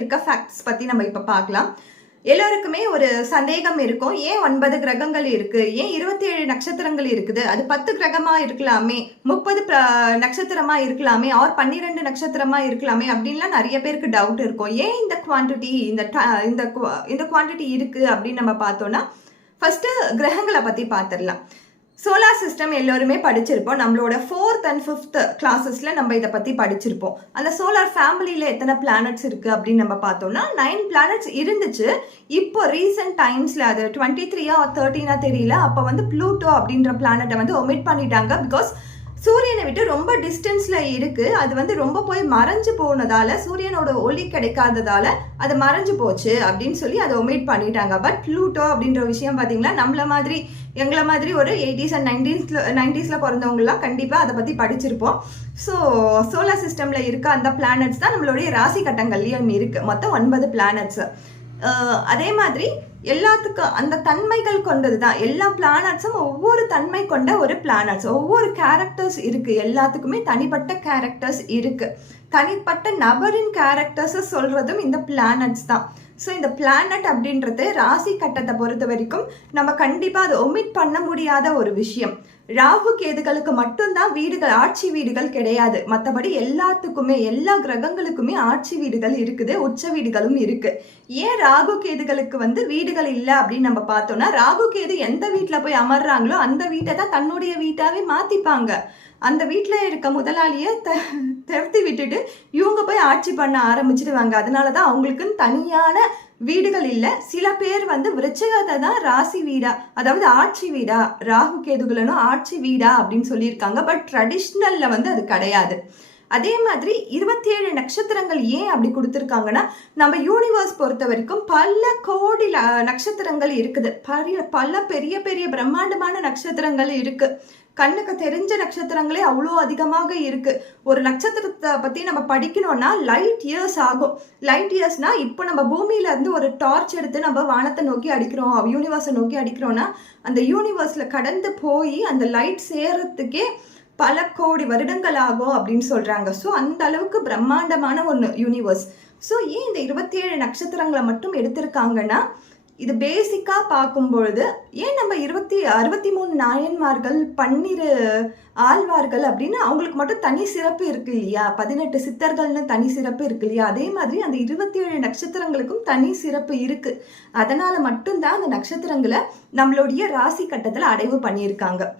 இருக்க ஃபேக்ட்ஸ் பத்தி நம்ம இப்ப பார்க்கலாம். எல்லாருக்குமே ஒரு சந்தேகம் இருக்கும். ஏன் 9 கிரகங்கள் இருக்கு? ஏன் 27 நட்சத்திரங்கள் இருக்குது? அது 10 கிரகமா இருக்கலாமே, 30 நட்சத்திரமா இருக்கலாமே, ஆர் 12 நட்சத்திரமா இருக்கலாமே அப்படின்லாம் நிறைய பேருக்கு டவுட் இருக்கும். ஏன் இந்த குவான்டிட்டி இந்த குவான்டிட்டி இருக்கு அப்படின்னு நம்ம பார்த்தோம்னா, ஃபர்ஸ்ட் கிரகங்களை பத்தி பார்த்துடலாம். சோலார் சிஸ்டம் எல்லோருமே படிச்சிருப்போம். நம்மளோட 4th and 5th கிளாஸஸ்ல நம்ம இதை பத்தி படிச்சிருப்போம். அந்த சோலார் ஃபேமிலியில எத்தனை பிளானட்ஸ் இருக்கு அப்படின்னு நம்ம பார்த்தோம்னா 9 பிளானட்ஸ் இருந்துச்சு. இப்போ ரீசெண்ட் டைம்ஸ்ல அது 23 or 13 தெரியல. அப்போ வந்து ப்ளூட்டோ அப்படின்ற பிளானட்டை வந்து ஒமிட் பண்ணிட்டாங்க. பிகாஸ் சூரியனை விட்டு ரொம்ப டிஸ்டன்ஸ்ல இருக்கு. அது வந்து ரொம்ப போய் மறைஞ்சு போனதால, சூரியனோட ஒளி கிடைக்காததால அது மறைஞ்சு போச்சு அப்படின்னு சொல்லி அதை ஒமிட் பண்ணிட்டாங்க. பட் ப்ளூட்டோ அப்படின்ற விஷயம் பார்த்தீங்கன்னா எங்களை மாதிரி ஒரு 80s and 90s பிறந்தவங்கலாம் கண்டிப்பாக அதை பற்றி படிச்சிருப்போம். ஸோ சோலார் சிஸ்டமில் இருக்க அந்த பிளானட்ஸ் தான் நம்மளுடைய ராசி கட்டங்கள்லையும் இருக்குது. மொத்தம் 9 பிளானட்ஸ். அதே மாதிரி எல்லாத்துக்கும் அந்த தன்மைகள் கொண்டது தான். எல்லா பிளானட்ஸும் ஒவ்வொரு தன்மை கொண்ட ஒரு பிளானட்ஸ், ஒவ்வொரு கேரக்டர்ஸ் இருக்கு. எல்லாத்துக்குமே தனிப்பட்ட கேரக்டர்ஸ் இருக்கு. தனிப்பட்ட நபரின் கேரக்டர்ஸை சொல்றதும் இந்த பிளானட்ஸ் தான். ஸோ இந்த பிளானட் அப்படின்றது ராசி கட்டத்தை பொறுத்த வரைக்கும் நம்ம கண்டிப்பாக அதை ஒமிட் பண்ண முடியாத ஒரு விஷயம். ராகு கேதுகளுக்கு மட்டும்தான் வீடுகள், ஆட்சி வீடுகள் கிடையாது. மற்றபடி எல்லாத்துக்குமே, எல்லா கிரகங்களுக்குமே ஆட்சி வீடுகள் இருக்குது, உச்ச வீடுகளும் இருக்கு. ஏன் ராகு கேதுகளுக்கு வந்து வீடுகள் இல்லை அப்படின்னு நம்ம பார்த்தோம்னா, ராகு கேது எந்த வீட்டில் போய் அமர்றாங்களோ அந்த வீட்டை தான் தன்னுடைய வீட்டாவே மாத்திப்பாங்க. அந்த வீட்டில் இருக்க முதலாளியை தவிர்த்து விட்டுட்டு இவங்க போய் ஆட்சி பண்ண ஆரம்பிச்சிடுவாங்க. அதனால தான் அவங்களுக்குன்னு தனியான வீடுகள் இல்லை. சில பேர் வந்து விருச்சிகத்தை தான் ராசி வீடா, அதாவது ஆட்சி வீடா, ராகு கேதுகளும் ஆட்சி வீடா அப்படின்னு சொல்லியிருக்காங்க. பட் ட்ரெடிஷ்னல்ல வந்து அது கிடையாது. அதே மாதிரி 27 நட்சத்திரங்கள் ஏன் அப்படி கொடுத்துருக்காங்கன்னா, நம்ம யூனிவர்ஸ் பொறுத்த வரைக்கும் பல கோடி நட்சத்திரங்கள் இருக்குது. பல பெரிய பெரிய பிரம்மாண்டமான நட்சத்திரங்கள் இருக்கு. கண்ணுக்கு தெரிஞ்ச நட்சத்திரங்களே அவ்வளோ அதிகமாக இருக்கு. ஒரு நட்சத்திரத்தை பத்தி நம்ம படிக்கணும்னா லைட் இயர்ஸ் ஆகும். லைட் இயர்ஸ்னா இப்போ நம்ம பூமியில இருந்து ஒரு டார்ச் எடுத்து நம்ம வானத்தை நோக்கி அடிக்கிறோம், யூனிவர்ஸை நோக்கி அடிக்கிறோம்னா அந்த யூனிவர்ஸ்ல கடந்து போய் அந்த லைட் சேரத்துக்கே பல கோடி வருடங்கள் ஆகும் அப்படின்னு சொல்றாங்க. ஸோ அந்த அளவுக்கு பிரம்மாண்டமான ஒன்று யூனிவர்ஸ். ஸோ ஏன் இந்த 27 நட்சத்திரங்களை மட்டும் எடுத்திருக்காங்கன்னா, இது பேசிக்காக பார்க்கும்பொழுது ஏன் நம்ம 63 நாயன்மார்கள், 12 ஆழ்வார்கள் அப்படின்னு அவங்களுக்கு மட்டும் தனி சிறப்பு இருக்கு இல்லையா, 18 சித்தர்கள்னு தனி சிறப்பு இருக்கு இல்லையா, அதே மாதிரி அந்த 27 நட்சத்திரங்களுக்கும் தனி சிறப்பு இருக்கு. அதனால மட்டும்தான் அந்த நட்சத்திரங்களை நம்மளுடைய ராசி கட்டத்தில் அடைவு பண்ணியிருக்காங்க.